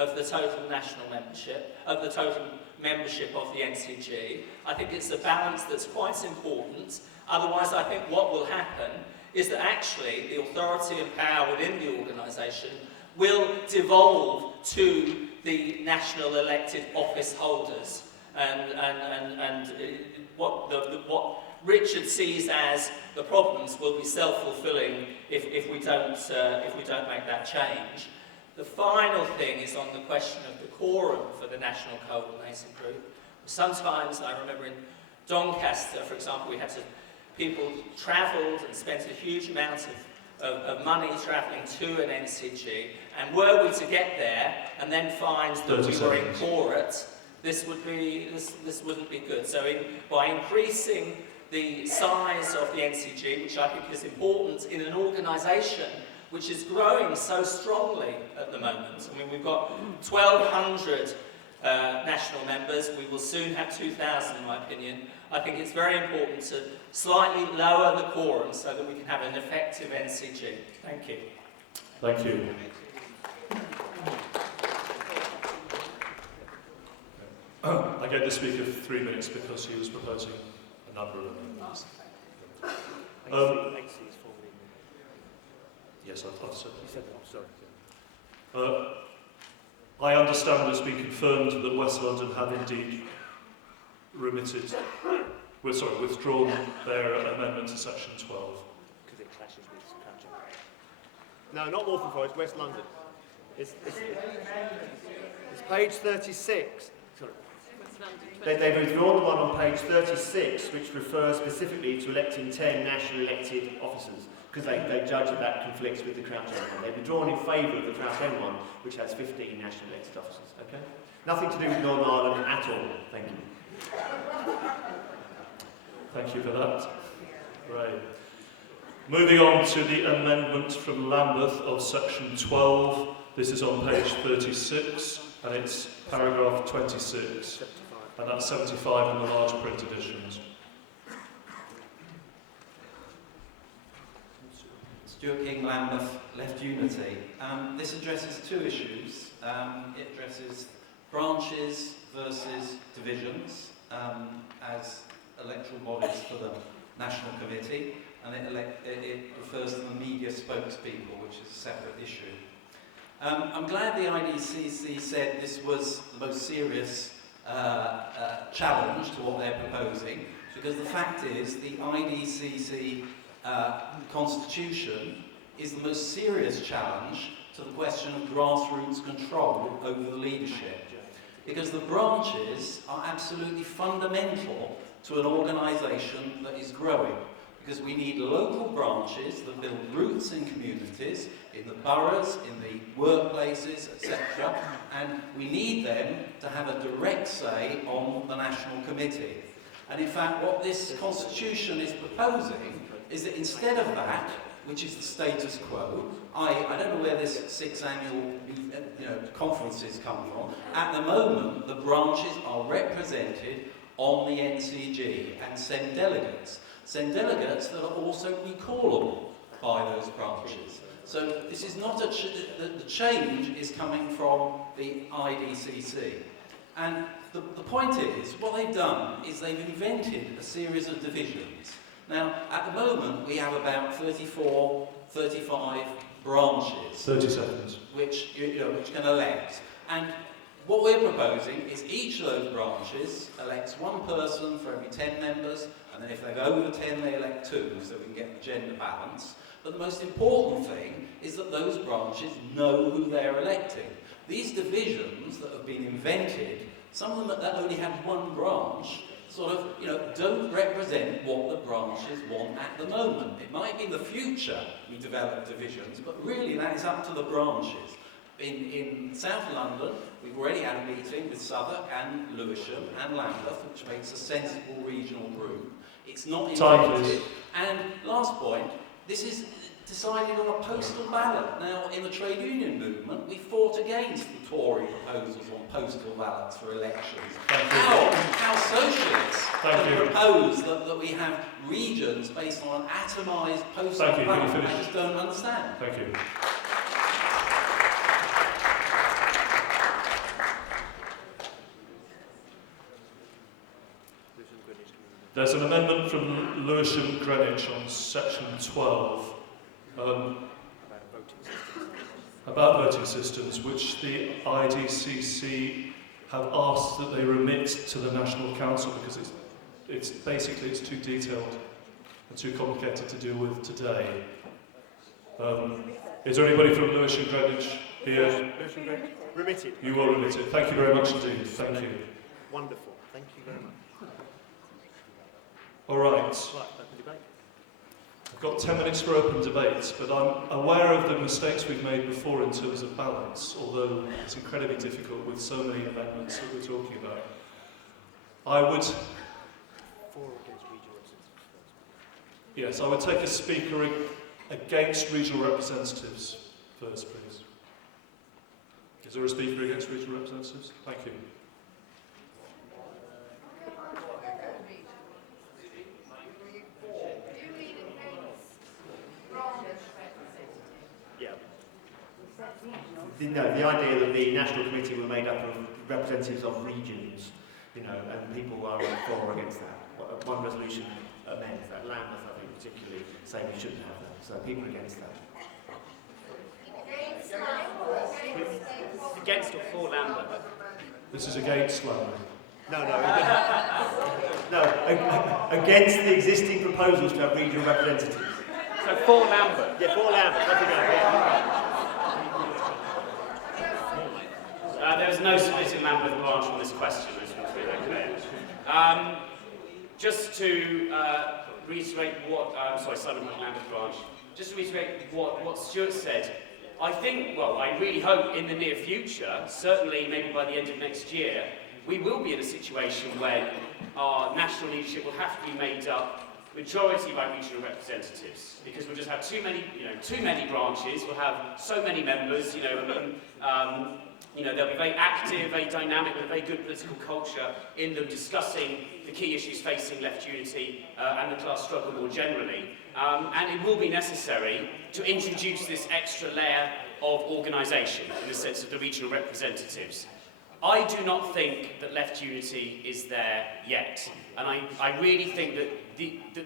of the total national membership, of the total membership of the NCG. I think it's a balance that's quite important. Otherwise, I think what will happen is that actually the authority and power within the organisation will devolve to the national elected office holders. And what Richard sees as the problems will be self-fulfilling if we don't make that change. The final thing is on the question of the quorum for the National Coordinating Group. Sometimes, I remember in Doncaster, for example, people travelled and spent a huge amount of money travelling to an NCG, and were we to get there and then find that we were in quorate, this wouldn't be good. So by increasing the size of the NCG, which I think is important in an organisation which is growing so strongly at the moment. I mean, we've got 1,200 national members. We will soon have 2,000, in my opinion. I think it's very important to slightly lower the quorum so that we can have an effective NCG. Thank you. Thank you. I gave the speaker 3 minutes because he was proposing a number of amendments. Yes, I've said that. I understand it's been confirmed that West London have indeed withdrawn their amendment to section 12. Because it clashes with County. No, not Waltham Forest, West London. It's page 36. Sorry. They've withdrawn the one on page 36, which refers specifically to electing 10 national elected officers, because they judge that conflicts with the Crouch End one. They've withdrawn in favour of the Crouch End one, which has 15 national elected officers. Okay? Nothing to do with Northern Ireland at all. Thank you. Thank you for that. Right. Moving on to the amendment from Lambeth of section 12. This is on page 36, and it's paragraph 26. And that's 75 in the large print editions. Stewart King, Lambeth, Left Unity. This addresses two issues. It addresses branches versus divisions as electoral bodies for the National Committee, and it refers to the media spokespeople, which is a separate issue. I'm glad the IDCC said this was the most serious challenge to what they're proposing, because the fact is the IDCC constitution is the most serious challenge to the question of grassroots control over the leadership, because the branches are absolutely fundamental to an organisation that is growing, because we need local branches that build roots in communities, in the boroughs, in the workplaces, etc., and we need them to have a direct say on the National Committee. And in fact, what this constitution is proposing is that instead of that, which is the status quo, I don't know where this 6th annual conferences come from. At the moment, the branches are represented on the NCG and send delegates that are also recallable by those branches. So this is not the change is coming from the IDCC. And the point is, what they've done is they've invented a series of divisions. Now, at the moment, we have about 34, 35 branches. 30 seconds. Which can elect. And what we're proposing is each of those branches elects one person for every 10 members, and then if they're over 10, they elect 2, so we can get the gender balance. But the most important thing is that those branches know who they're electing. These divisions that have been invented, some of them that only have one branch, don't represent what the branches want at the moment. It might be in the future we develop divisions, but really that is up to the branches. In South London, we've already had a meeting with Southwark and Lewisham and Lambeth, which makes a sensible regional group. It's not invented. And last point, this is decided on a postal ballot. Now, in the trade union movement, we fought against the Tory proposals on postal ballots for elections. How socialists can propose that we have regions based on an atomised postal ballot, I just don't understand. Thank you. There's an amendment from Lewisham Greenwich on section 12 about voting systems, which the IDCC have asked that they remit to the National Council because it's basically too detailed and too complicated to deal with today. Is there anybody from Lewisham Greenwich here? Lewisham Greenwich? Remitted. You will remit it. Thank you very much indeed. Thank you. Wonderful. Thank you very much. All right. Right, open debate. I've got 10 minutes for open debate, but I'm aware of the mistakes we've made before in terms of balance, although it's incredibly difficult with so many amendments that we're talking about. I would... For or against regional representatives? Yes, I would take a speaker against regional representatives first, please. Is there a speaker against regional representatives? Thank you. Yeah. No, the idea that the National Committee were made up of representatives of regions, you know, and people are for or against that. One resolution amends that. Lambeth, I think, particularly, say we shouldn't have that. So people are against that. Against or for Lambeth? This is against Lambeth. No. No, against the existing proposals to have regional representatives. So for Lambeth? Yeah, for Lambeth. I think There was no split in Lambeth branch on this question, I just want to be very clear. Just to reiterate what, Southern Lambeth branch, just to reiterate what Stewart said, I think, well, I really hope in the near future, certainly maybe by the end of next year, we will be in a situation where our national leadership will have to be made up majority by regional representatives, because we'll just have too many branches, we'll have so many members, they'll be very active, very dynamic, with a very good political culture in them, discussing the key issues facing left unity and the class struggle more generally. And it will be necessary to introduce this extra layer of organisation in the sense of the regional representatives. I do not think that left unity is there yet, and I really think that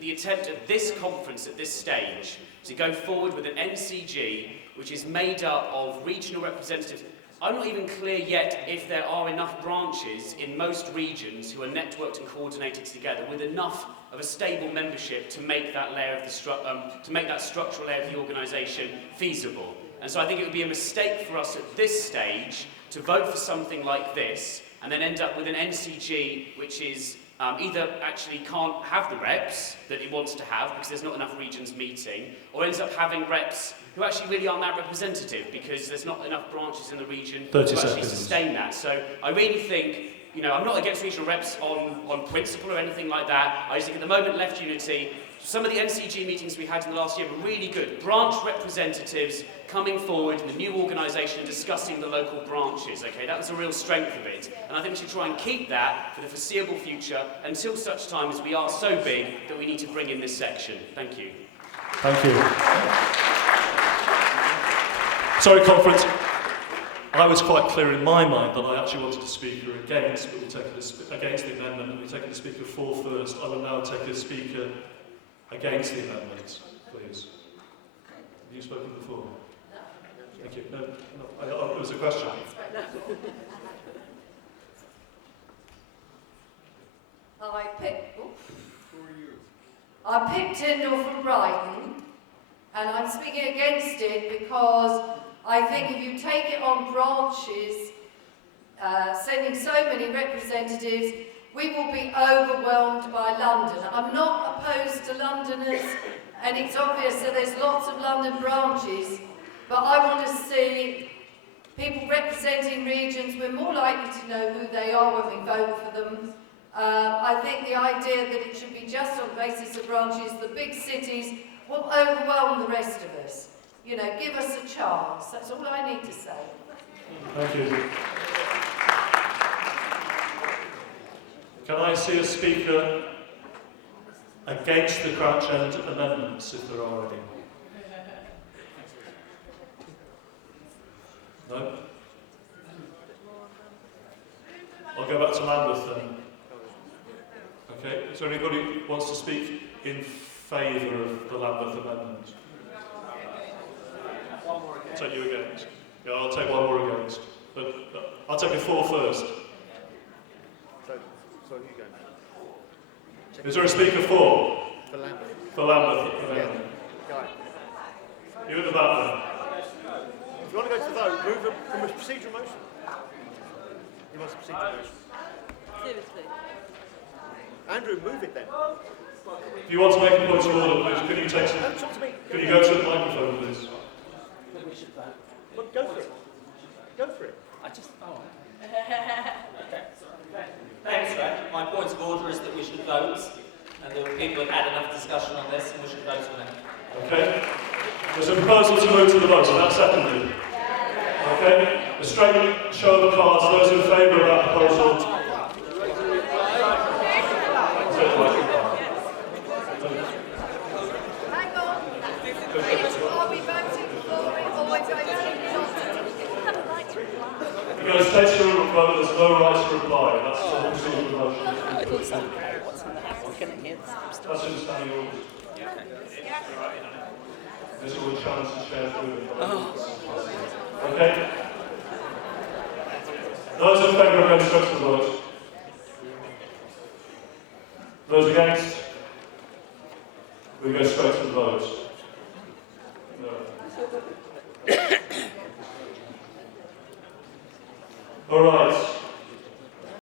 the attempt at this conference, at this stage, to go forward with an NCG which is made up of regional representatives. I'm not even clear yet if there are enough branches in most regions who are networked and coordinated together with enough of a stable membership to make that layer of the structural layer of the organisation feasible. And so I think it would be a mistake for us at this stage to vote for something like this and then end up with an NCG which is either actually can't have the reps that it wants to have because there's not enough regions meeting, or ends up having reps who actually really aren't that representative because there's not enough branches in the region to actually sustain that. So I really think, I'm not against regional reps on principle or anything like that. I just think at the moment, left unity, some of the NCG meetings we had in the last year were really good. Branch representatives coming forward in the new organisation and discussing the local branches, okay? That was a real strength of it. And I think we should try and keep that for the foreseeable future until such time as we are so big that we need to bring in this section. Thank you. Thank you. Sorry, conference. I was quite clear in my mind that I actually wanted a speaker against, but we've taken against the amendment, and we've taken the speaker for first. I will now take a speaker against the amendment, please. Have you spoken before? Thank you. No, it was a question. I picked Tyndall from Brighton, and I'm speaking against it because I think if you take it on branches, sending so many representatives, we will be overwhelmed by London. I'm not opposed to Londoners, and it's obvious that there's lots of London branches, but I want to see people representing regions. We're more likely to know who they are when we vote for them. I think the idea that it should be just on the basis of branches, the big cities, will overwhelm the rest of us. Give us a chance. That's all I need to say. Thank you. Can I see a speaker against the Crouch End amendments, if there are any? No? I'll go back to Lambeth then. Okay, is there anybody who wants to speak in favour of the Lambeth amendment? Take you against. Yeah, I'll take one more against. But I'll take a for first. So who you going? Is there a speaker for? For Lambeth. For Lambeth amendment. Guy. You at the back then. If you want to go to the vote, move from a procedural motion. He wants a procedural motion. Seriously. Andrew, move it then. If you want to make a point of order, please, can you take some, Don't talk to me. can you go to the microphone, please? Well, go for it. Go for it. Thanks, Greg. My point of order is that we should vote, and that people have had enough discussion on this, and we should vote on it. Okay. There's a proposal to move to the vote, and that's seconded. Okay. A straight show of cards. Those in favour of that proposal. Hang on. Are we voting for it or we're voting not? If you're going to state your vote, there's no right to reply. That's the procedural motion. That's in the standing orders. This is all a chance to share through it. Okay? Those in favour of going straight to the vote. Those against? We go straight to the vote. No. All right.